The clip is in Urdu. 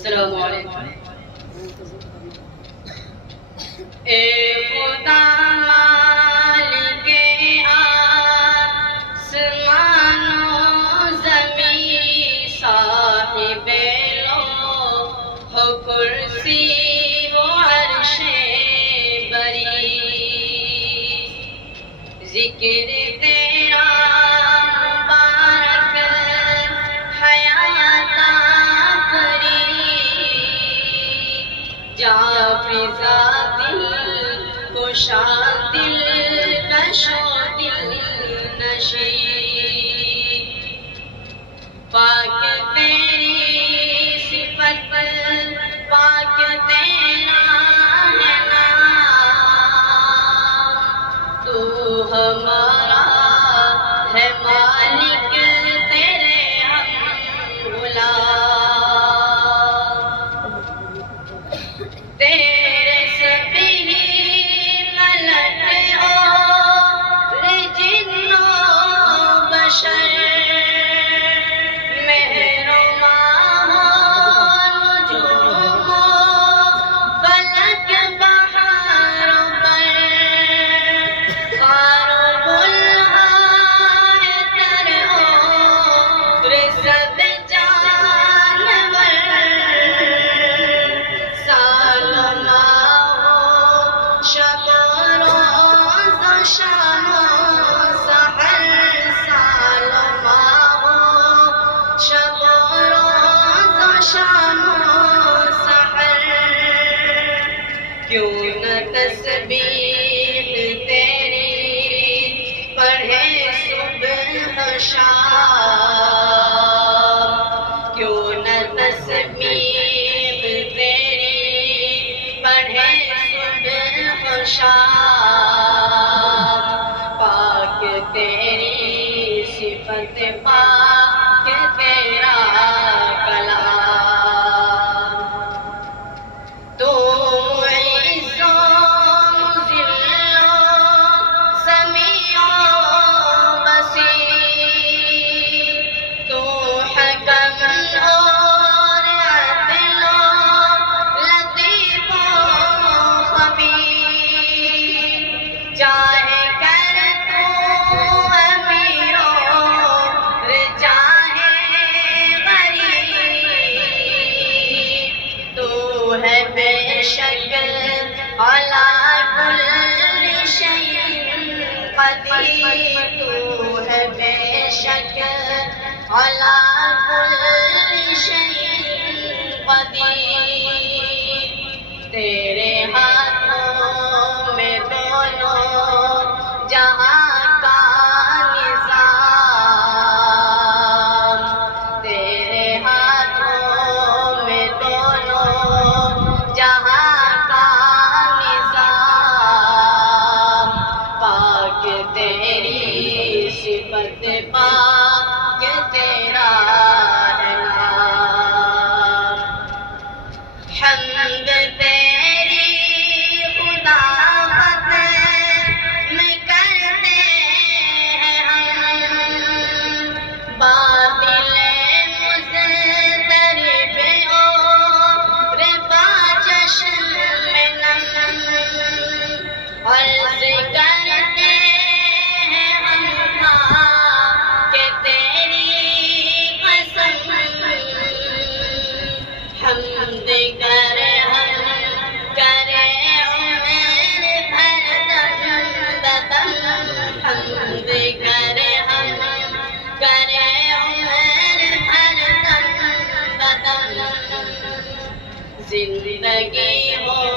السلام علیکم۔ اے خدا مالک آسمان و زمین، صاحب لوح و کرسی و عرش بری، ذکر تیرا مبارک حیات آفری، جا فضا دل کشا دل کش و دل نشی، پاک تیری صفت پاک تیرا ہے نام، تو ہمارا ہے مالک تیرے ہم غلام، تیرے سبھی ملک اور جن و بشر، مہر و ماہ و نجوم و فلک بحر و بر، خار و گلہائے تر اور سب جانور، سال و ماہ و شب و روز و شام و سحر، سال و ماہ و شب و روز و شام و سحر، کیوں نہ تسبیح تیری پڑھے صبح و شام، کیوں نہ تسبیح تیری پڑھے صبح و شام، پاک تیری صفت پاک تیرا کلام، تو معز و مذل و سمیع و بصیر، تو حکم اور عدل و لطیف و خبیر، چاہے کر تو امیر اور چاہے غریب، تو ہے بے شک علی کل شیء قدیر، تو ہے بے شک علی کل شیء قدیر، تیرے ہاتھوں میں دونوں جہاں کا نظام، تیرے ہاتھوں میں دونوں جہاں کا نظام، پاک تیری صفت پاک تیرا ہے نام، حمد تیری خداوند میں کرتے ہیں ہم، باطل مضطرب اور باجشن میں نم، عرض کرتے ہیں ہم کھا کہ تیری قسم، حمد کرے ہم کرے عمر بھر دم بدم، حمد کرے ہم کرے عمر بھر دم بدم، زندگی ہو